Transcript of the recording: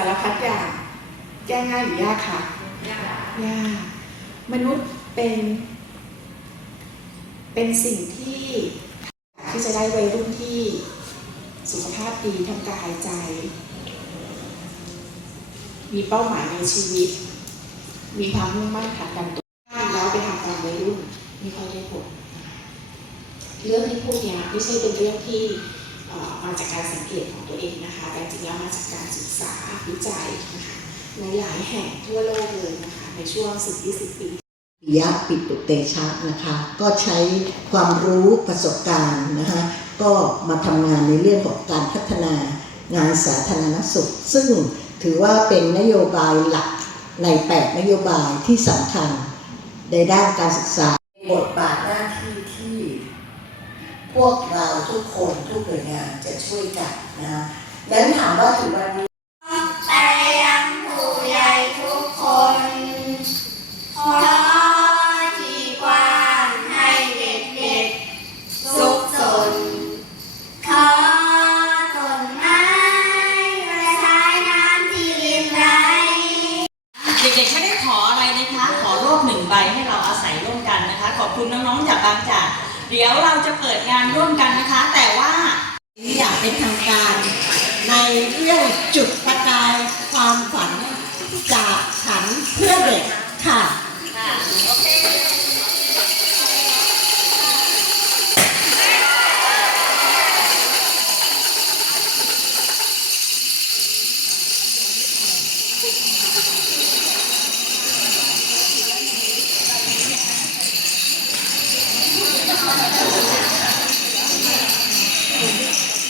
สารพัดอย่าง แก้ง่ายหรือยากคะยากมนุษย์เป็น เป็นสิ่งที่ที่จะได้วัยรุ่นที่สุขภาพดีทั้งกายใจ มีเป้าหมายในชีวิต มีความมุ่งมั่นขัดกันตัวแล้วไปทำตามวัยรุ่นไม่ค่อยได้ผลนะคะเรื่องที่พูดเนี่ยไม่ใช่เป็นเรื่องที่เอ่อ มาจากการสังเกตของตัวเองนะคะแต่จริงๆแล้วมาจากการศึกษาวิจัยนะคะในหลายแห่งทั่วโลกเลยนะคะในช่วง10-20ปีปิยะปิตุเตชะนะคะ ก็ใช้ความรู้ประสบการณ์นะคะก็มาทำงานในเรื่องของการพัฒนางานสาธารณสุข ซึ่งถือว่าเป็นนโยบายหลักใน 8 นโยบายที่สำคัญในด้านการศึกษาบทบาทหน้า พวกเราทุกคนทุกหน่วยงานจะช่วยกันนะคะดังนั้นถามว่าถึงวันนี้ไปยังผู้ใหญ่ทุกคนขอที่กว้างให้เด็กๆสุขสนขอต้นไม้กระชายน้ำที่รินไหลเด็กๆไม่ได้ขออะไรนะคะ ขอโลกหนึ่งใบให้เราอาศัยร่วมกันนะคะ ขอบคุณน้องๆจากบางจาก เดี๋ยวเราจะเปิดงานร่วมกันนะคะ แต่ว่าอยากเป็นทางการในเรื่องจุดประกายความฝันจากฉันเพื่อเด็กค่ะ